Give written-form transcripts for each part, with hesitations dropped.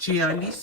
46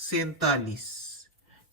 47,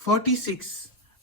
46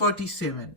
47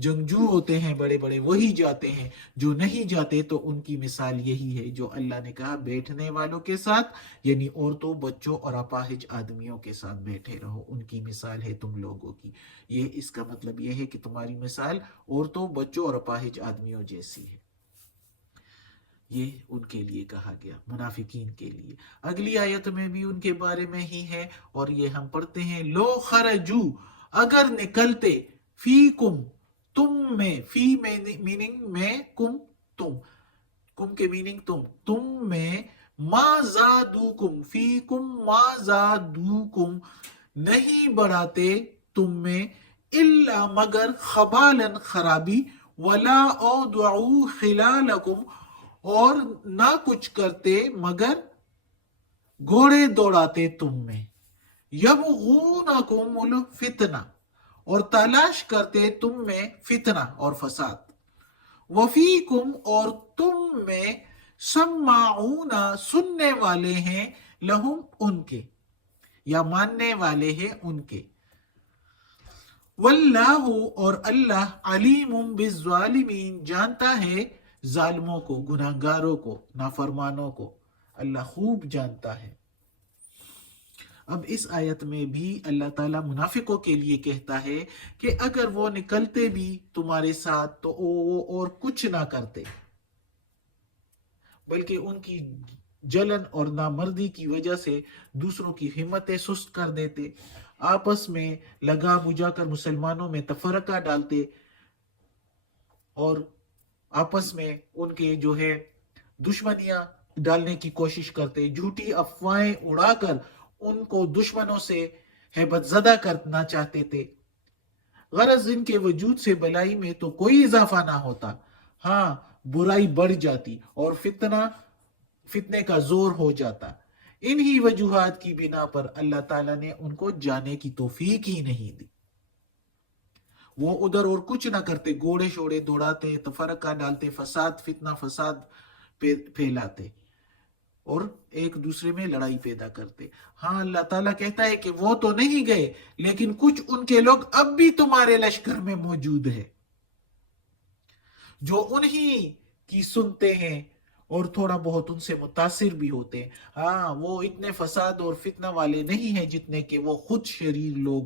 جنگجو ہوتے ہیں بڑے بڑے وہی جاتے ہیں، جو نہیں جاتے تو ان کی مثال یہی ہے جو اللہ نے کہا بیٹھنے والوں کے ساتھ، یعنی عورتوں، بچوں اور اپاہج آدمیوں کے ساتھ بیٹھے رہو، ان کی مثال ہے تم لوگوں کی۔ یہ اس کا مطلب یہ ہے کہ تمہاری مثال عورتوں، بچوں اور اپاہج آدمیوں جیسی ہے۔ یہ ان کے لیے کہا گیا، منافقین کے لیے۔ اگلی آیت میں بھی ان کے بارے میں ہی ہے، اور یہ ہم پڑھتے ہیں، لو خرجو، اگر نکلتے، فیکم، تم میں، فی میننگ میں، کم، تم، کم کے میننگ تم میں، ما زادوکم، فیکم ما زادوکم، نہیں بڑھاتے تم میں، الا مگر، خبالن خرابی، ولا اودعوا خلالکم، اور نہ کچھ کرتے مگر گھوڑے دوڑاتے تم میں، یبغونکم الفتنہ، اور تلاش کرتے تم میں فتنہ اور فساد، وفیکم، اور تم میں، سماعون، سننے والے ہیں، لہم، ان کے، یا ماننے والے ہیں ان کے، واللہ، اور اللہ، علیم بالظالمین، جانتا ہے ظالموں کو، گناہگاروں کو، نافرمانوں کو، اللہ خوب جانتا ہے۔ اب اس آیت میں بھی اللہ تعالیٰ منافقوں کے لیے کہتا ہے کہ اگر وہ نکلتے بھی تمہارے ساتھ تو وہ اور کچھ نہ کرتے، بلکہ ان کی جلن اور نامردی کی وجہ سے دوسروں کی ہمتیں سست کر دیتے، آپس میں لگا بجھا کر مسلمانوں میں تفرقہ ڈالتے، اور آپس میں ان کے جو ہے دشمنیاں ڈالنے کی کوشش کرتے، جھوٹی افواہیں اڑا کر ان کو دشمنوں سے ہیبت زدہ کرنا چاہتے تھے۔ غرض ان کے وجود سے بلائی میں تو کوئی اضافہ نہ ہوتا، ہاں برائی بڑھ جاتی اور فتنے کا زور ہو جاتا۔ انہی وجوہات کی بنا پر اللہ تعالیٰ نے ان کو جانے کی توفیق ہی نہیں دی۔ وہ ادھر اور کچھ نہ کرتے، گھوڑے شوڑے دوڑاتے، تفرقہ ڈالتے، فساد، فتنہ فساد پھیلاتے، اور ایک دوسرے میں لڑائی پیدا کرتے۔ ہاں اللہ تعالیٰ کہتا ہے کہ وہ تو نہیں گئے، لیکن کچھ ان کے لوگ اب بھی تمہارے لشکر میں موجود ہے، جو انہی کی سنتے ہیں اور تھوڑا بہت ان سے متاثر بھی ہوتے ہیں۔ ہاں وہ اتنے فساد اور فتنہ والے نہیں ہیں جتنے کہ وہ خود شریر لوگ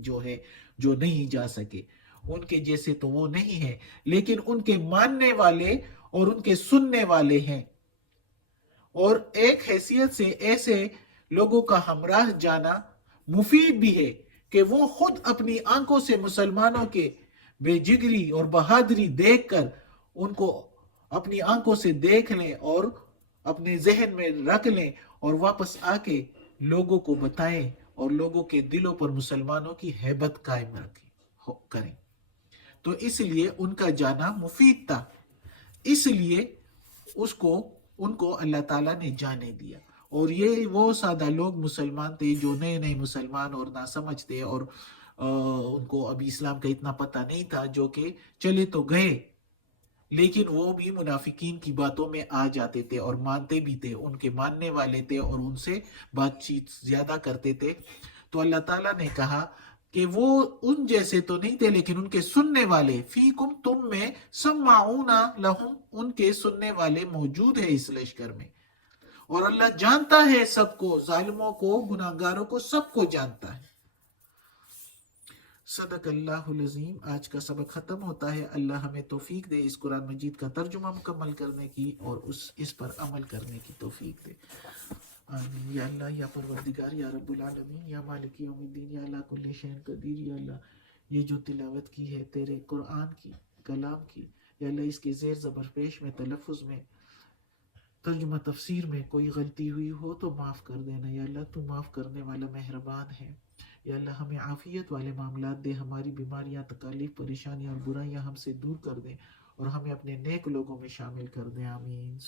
جو ہے، جو نہیں جا سکے، ان کے جیسے تو وہ نہیں ہیں، لیکن ان کے ماننے والے اور ان کے سننے والے ہیں۔ اور ایک حیثیت سے ایسے لوگوں کا ہمراہ جانا مفید بھی ہے کہ وہ خود اپنی آنکھوں سے مسلمانوں کے بے جگری اور بہادری دیکھ کر ان کو اپنی آنکھوں سے دیکھ لیں اور اپنے ذہن میں رکھ لیں، اور واپس آ کے لوگوں کو بتائیں اور لوگوں کے دلوں پر مسلمانوں کی ہیبت قائم کریں۔ تو اس لیے ان کا جانا مفید تھا، اس لیے ان کو اللہ تعالیٰ نے جانے دیا۔ اور یہ وہ سادہ لوگ مسلمان تھے جو نئے نئے مسلمان اور نہ سمجھ تھے، اور ان کو ابھی اسلام کا اتنا پتہ نہیں تھا، جو کہ چلے تو گئے، لیکن وہ بھی منافقین کی باتوں میں آ جاتے تھے اور مانتے بھی تھے، ان کے ماننے والے تھے اور ان سے بات چیت زیادہ کرتے تھے۔ تو اللہ تعالیٰ نے کہا کہ وہ ان جیسے تو نہیں تھے، لیکن ان کے سننے والے، فیکم، تم میں، سماعون لہم، ان کے سننے والے موجود ہیں اس لشکر میں۔ اور اللہ جانتا ہے سب کو، ظالموں کو، گناہگاروں کو، سب کو جانتا ہے۔ صدق اللہ العظیم۔ آج کا سبق ختم ہوتا ہے۔ اللہ ہمیں توفیق دے اس قرآن مجید کا ترجمہ مکمل کرنے کی اور اس پر عمل کرنے کی توفیق دے، آمین۔ یا اللہ، یا پروردگار، یا رب العالمین، یا مالک یوم الدین، یا اللہ کل شیء قدیر، یا اللہ یہ جو تلاوت کی ہے تیرے قرآن کی، کلام کی، یا اللہ اس کے زیر زبر پیش میں، تلفظ میں، ترجمہ تفسیر میں کوئی غلطی ہوئی ہو تو معاف کر دینا، یا اللہ تو معاف کرنے والا مہربان ہے۔ یا اللہ ہمیں عافیت والے معاملات دے، ہماری بیماریاں، تکالیف، پریشانیاں اور برائیاں ہم سے دور کر دیں، اور ہمیں اپنے نیک لوگوں میں شامل کر دیں، آمین۔